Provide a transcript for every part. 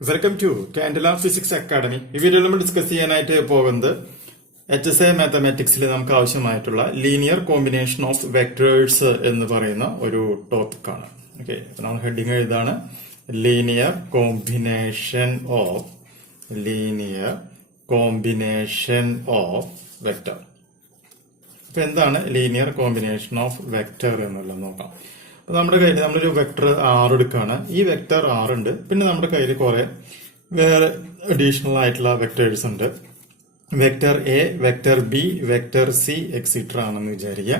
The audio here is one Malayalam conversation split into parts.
Welcome to Candela physics academy. ഈ വീഡിയോയിൽ നമ്മൾ ഡിസ്കസ് ചെയ്യാനായിട്ട് പോകുന്നത് HSA മാത്തമാറ്റിക്സിൽ നമുക്ക് ആവശ്യമായിട്ടുള്ള ലീനിയർ കോമ്പിനേഷൻ ഓഫ് വെക്ടേഴ്സ് എന്ന് പറയുന്ന ഒരു ടോപ്പിക് ആണ്. ഓക്കെ, നമ്മൾ ഹെഡിങ് എഴുതാണ് ലീനിയർ കോമ്പിനേഷൻ ഓഫ് വെക്ടർ. അപ്പൊ എന്താണ് ലീനിയർ കോമ്പിനേഷൻ ഓഫ് വെക്ടർ എന്നുള്ളത് നോക്കാം. അപ്പൊ നമ്മുടെ കയ്യിൽ നമ്മളൊരു വെക്ടർ R എടുക്കുകയാണ്. ഈ വെക്ടർ R ഉണ്ട്, പിന്നെ നമ്മുടെ കയ്യിൽ കുറെ വേറെ അഡീഷണൽ ആയിട്ടുള്ള വെക്ടേഴ്സ് ഉണ്ട്. Vector A, vector B, vector C extra ആണെന്ന് വിചാരിക്കുക.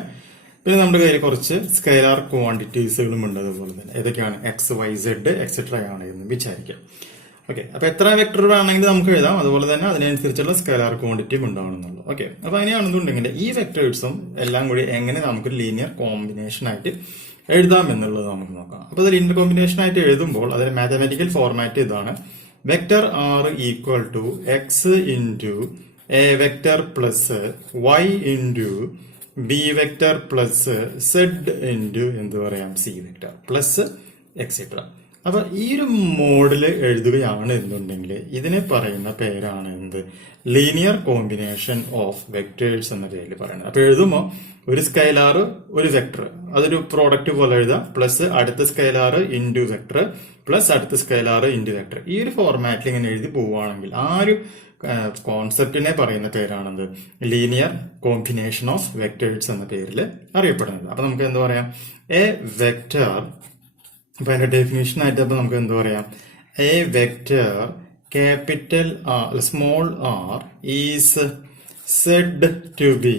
പിന്നെ നമ്മുടെ കയ്യിൽ കുറച്ച് സ്കെയിലാർ ക്വാണ്ടിറ്റീസുകളും ഉണ്ട്. അതുപോലെ തന്നെ ഏതൊക്കെയാണ് X, Y, Z എക്സിട്ര ആണ് എന്ന് വിചാരിക്കുക. ഓക്കെ, അപ്പൊ എത്ര വെക്ടർ വേണമെങ്കിൽ നമുക്ക് എഴുതാം. അതുപോലെ തന്നെ അതിനനുസരിച്ചുള്ള സ്കെയിലാർ ക്വാണ്ടിറ്റിയും ഉണ്ടാവണമെന്നുള്ളൂ. ഓക്കെ, അപ്പൊ അങ്ങനെയാണെന്നുണ്ടെങ്കിൽ ഈ വെക്ടേഴ്സും എല്ലാം കൂടി എങ്ങനെ നമുക്ക് ലീനിയർ കോമ്പിനേഷൻ ആയിട്ട് എഴുതാം എന്നുള്ളത് നമുക്ക് നോക്കാം. അപ്പൊ അത് ലീനിയർ കോമ്പിനേഷൻ ആയിട്ട് എഴുതുമ്പോൾ അതിന്റെ മാത്തമാറ്റിക്കൽ ഫോർമാറ്റ് ഇതാണ്. Vector R equal to X into A vector plus Y into B vector plus Z into എന്ത് പറയാം സി വെക്ടർ പ്ലസ് എക്സെട്ര. അപ്പൊ ഈ ഒരു മോഡല് എഴുതുകയാണ് എന്നുണ്ടെങ്കിൽ ഇതിനെ പറയുന്ന പേരാണ് എന്ത് ലീനിയർ കോമ്പിനേഷൻ ഓഫ് വെക്ടേഴ്സ് എന്ന പേരിൽ പറയുന്നത്. അപ്പൊ എഴുതുമ്പോൾ ഒരു സ്കെയിലാർ ഒരു വെക്ടർ അതൊരു പ്രോഡക്റ്റ് പോലെ എഴുതാം, പ്ലസ് അടുത്ത സ്കെയിലാർ ഇൻറ്റു വെക്ടർ പ്ലസ് അടുത്ത സ്കെയിലാർ ഇൻറ്റു വെക്ടർ. ഈ ഒരു ഫോർമാറ്റിൽ ഇങ്ങനെ എഴുതി പോവുകയാണെങ്കിൽ ആ ഒരു കോൺസെപ്റ്റിനെ പറയുന്ന പേരാണെന്ത് ലീനിയർ കോമ്പിനേഷൻ ഓഫ് വെക്ടേഴ്സ് എന്ന പേരിൽ അറിയപ്പെടുന്നത്. അപ്പൊ നമുക്ക് എന്ത് പറയാം, എ വെക്ടർ. അപ്പൊ അതിന്റെ ഡെഫിനേഷൻ ആയിട്ട് അപ്പൊ നമുക്ക് എന്ത് പറയാം, A vector capital R, small r is said to be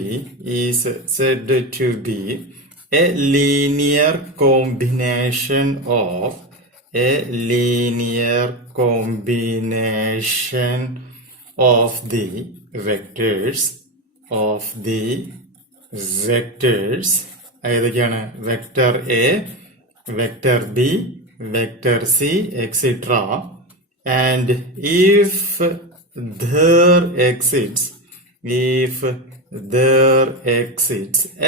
a linear combination of the vectors ഏതൊക്കെയാണ് vector A, vector B, vector C etc. And if there exists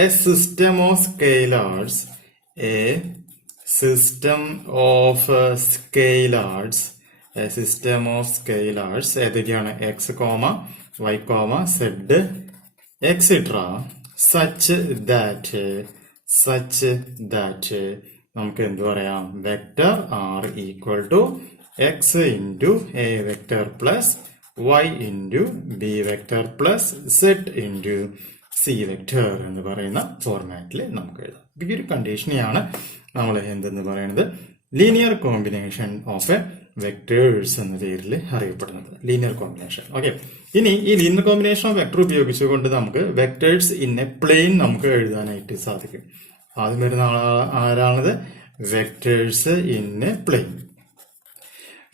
a system of scalars, ഏതൊക്കെയാണ് x, y, z etc. such that നമുക്ക് എന്ത് പറയാം, vector R equal to x into a vector plus y into b vector plus z into c vector എന്ന് പറയുന്ന ഫോർമാറ്റിൽ നമുക്ക് എഴുതാം. ഈ ഒരു കണ്ടീഷനെയാണ് നമ്മൾ എന്തെന്ന് പറയുന്നത് linear combination of A vectors എന്ന പേരിൽ അറിയപ്പെടുന്നത് ലീനിയർ കോമ്പിനേഷൻ. ഓക്കെ, ഇനി ഈ ലീനിയർ കോമ്പിനേഷൻ ഓഫ് വെക്ടർ ഉപയോഗിച്ചുകൊണ്ട് നമുക്ക് വെക്ടേഴ്സ് ഇൻ എ പ്ലെയിൻ നമുക്ക് എഴുതാനായിട്ട് സാധിക്കും. ആദ്യം വരുന്ന ആരാണത്, vectors in a plane.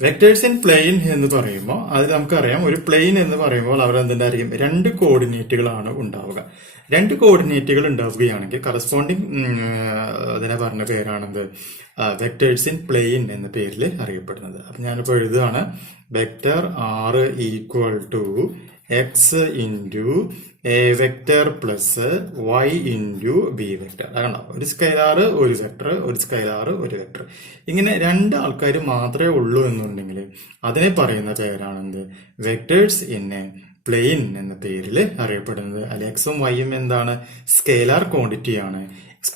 Vectors in plane എന്ന് പറയുമ്പോൾ അത് നമുക്കറിയാം, ഒരു പ്ലെയിൻ എന്ന് പറയുമ്പോൾ അവർ എന്തുണ്ടായിരിക്കും, രണ്ട് കോർഡിനേറ്റുകളാണ് ഉണ്ടാവുക. രണ്ട് കോർഡിനേറ്റുകൾ ഉണ്ടാവുകയാണെങ്കിൽ കറസ്പോണ്ടിങ് അതിനെ പറഞ്ഞ പേരാണെന്ത് വെക്ടേഴ്സ് ഇൻ പ്ലെയിൻ എന്ന പേരിൽ അറിയപ്പെടുന്നത്. അപ്പൊ ഞാനിപ്പോ എഴുതുകയാണ് vector R equal to X into A vector plus Y into B vector. അതാണോ, ഒരു സ്കെയിലാർ ഒരു വെക്ടർ, ഒരു സ്കെയിലാർ ഒരു വെക്ടർ. ഇങ്ങനെ രണ്ട് ആൾക്കാർ മാത്രമേ ഉള്ളൂ എന്നുണ്ടെങ്കിൽ അതിനെ പറയുന്ന പേരാണെന്ത് വെക്ടേഴ്സ് ഇൻ എ പ്ലെയിൻ എന്ന പേരിൽ അറിയപ്പെടുന്നത്. അല്ലെ എക്സും വൈയും എന്താണ്, സ്കെയിലാർ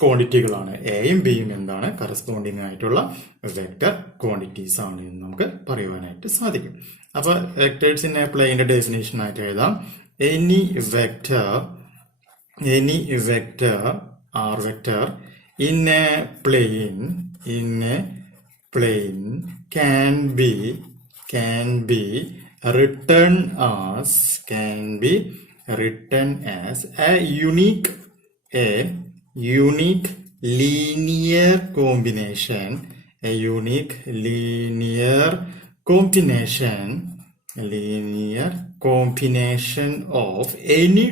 ക്വാണ്ടിറ്റികളാണ്. എയും ബിയും എന്താണ്, കറസ്പോണ്ടിങ് ആയിട്ടുള്ള വെക്ടർ ക്വാണ്ടിറ്റീസ് ആണ് എന്ന് നമുക്ക് പറയുവാനായിട്ട് സാധിക്കും. അപ്പൊ വെക്ടേഴ്സ് ഇൻ എ പ്ലെയിന്റെ ഡെഫിനേഷൻ ആയിട്ട് എഴുതാം, any vector R vector in a plane can be written as a unique linear combination of any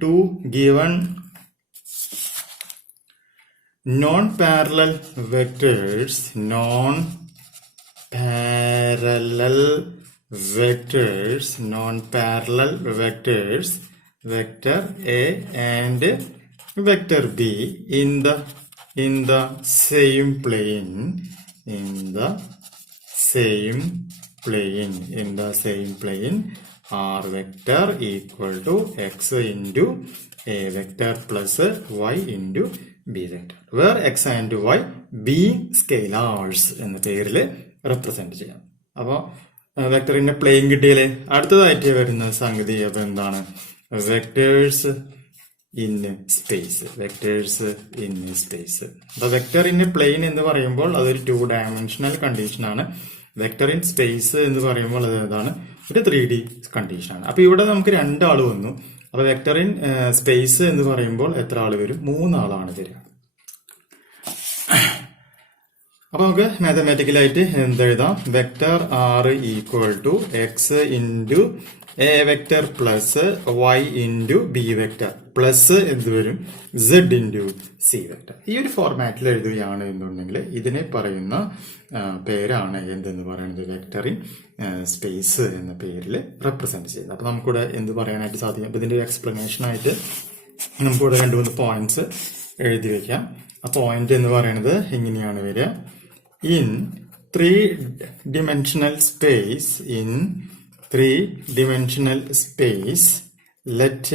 two given non-parallel vectors vector A and vector b in the same plane, r vector equal to x into a vector plus y into b vector, where x and y being scalars എന്ന പേരിൽ റെപ്രസെന്റ് ചെയ്യാം. അപ്പോൾ വെക്ടറിന്റെ പ്ലെയിൻ കിട്ടിയാലേ അടുത്തതായിട്ട് വരുന്ന സംഗതി അപ്പൊ എന്താണ്? Vectors in space. അപ്പൊ വെക്ടർ ഇൻ പ്ലെയിൻ എന്ന് പറയുമ്പോൾ അതൊരു 2 ഡയമെൻഷണൽ കണ്ടീഷനാണ്. വെക്ടർ ഇൻ സ്പേസ് എന്ന് പറയുമ്പോൾ അത് ഏതാണ്? ഒരു 3D കണ്ടീഷനാണ്. അപ്പൊ ഇവിടെ നമുക്ക് 2 ആള് വന്നു. അപ്പൊ വെക്ടർ ഇൻ സ്പേസ് എന്ന് പറയുമ്പോൾ എത്ര ആള് വരും? 3 ആളാണ് വരിക. അപ്പൊ നമുക്ക് മാത്തമാറ്റിക്കലായിട്ട് എന്തെഴുതാം? Vector R equal to X into A vector plus Y into B vector plus എന്ത് വരും? Z into C vector. ഈ ഒരു ഫോർമാറ്റിൽ എഴുതുകയാണ് എന്നുണ്ടെങ്കിൽ ഇതിനെ പറയുന്ന പേരാണ് എന്തെന്ന് പറയുന്നത്? വെക്ടർ ഇൻ സ്പേസ് എന്ന പേരിൽ റെപ്രസെന്റ് ചെയ്യുന്നത്. അപ്പൊ നമുക്കിവിടെ എന്ത് പറയാനായിട്ട് സാധിക്കും? അപ്പൊ ഇതിന്റെ എക്സ്പ്ലനേഷൻ ആയിട്ട് നമുക്കിവിടെ 2-3 പോയിന്റ്സ് എഴുതി വെക്കാം. ആ പോയിന്റ് എന്ന് പറയുന്നത് ഇങ്ങനെയാണ് വരിക. In three-dimensional space, let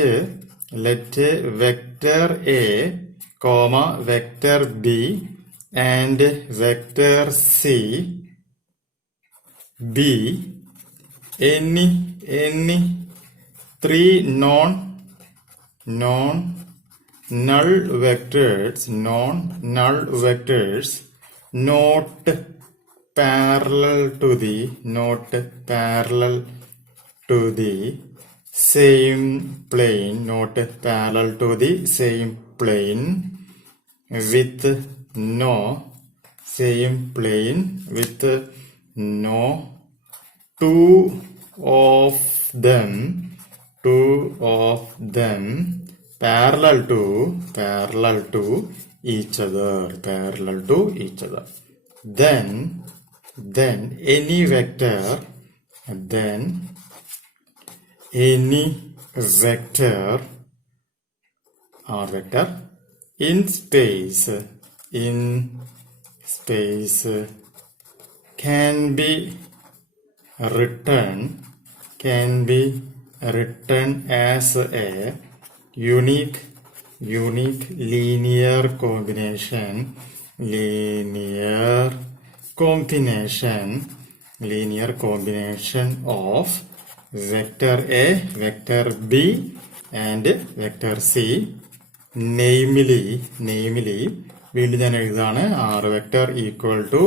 vector A, vector B and vector C be any 3 non-null vectors not parallel to the same plane, with no two of them parallel to each other. Then any vector r vector in space can be written as a unique linear combination of vector A, vector B and vector C, namely വീണ്ടും ഞാൻ എഴുതാണ് r vector equal to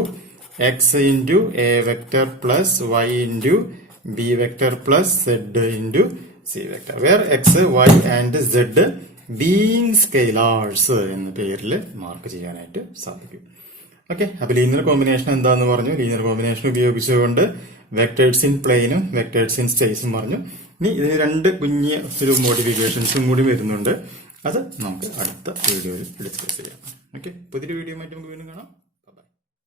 x into a vector plus y into b vector plus z into c vector, where x, y and z being scalars എന്ന പേരിൽ മാർക്ക് ചെയ്യാനായിട്ട് സാധിക്കും. ഓക്കെ, അപ്പൊ ലീനിയർ കോമ്പിനേഷൻ എന്താന്ന് പറഞ്ഞു? ലീനിയർ കോമ്പിനേഷൻ ഉപയോഗിച്ചുകൊണ്ട് വെക്ടേഴ്സ് ഇൻ പ്ലെയിനും വെക്ടേഴ്സ് ഇൻ സ്പേസും പറഞ്ഞു. ഇനി ഇതിന് 2 കുഞ്ഞ് ഒരു മോഡിഫിക്കേഷൻസും കൂടി വരുന്നുണ്ട്. അത് നമുക്ക് അടുത്ത വീഡിയോയിൽ ഡിസ്കസ് ചെയ്യാം. ഓക്കെ, പുതിയൊരു വീഡിയോ ആയിട്ട് നമുക്ക് വീണ്ടും കാണാം.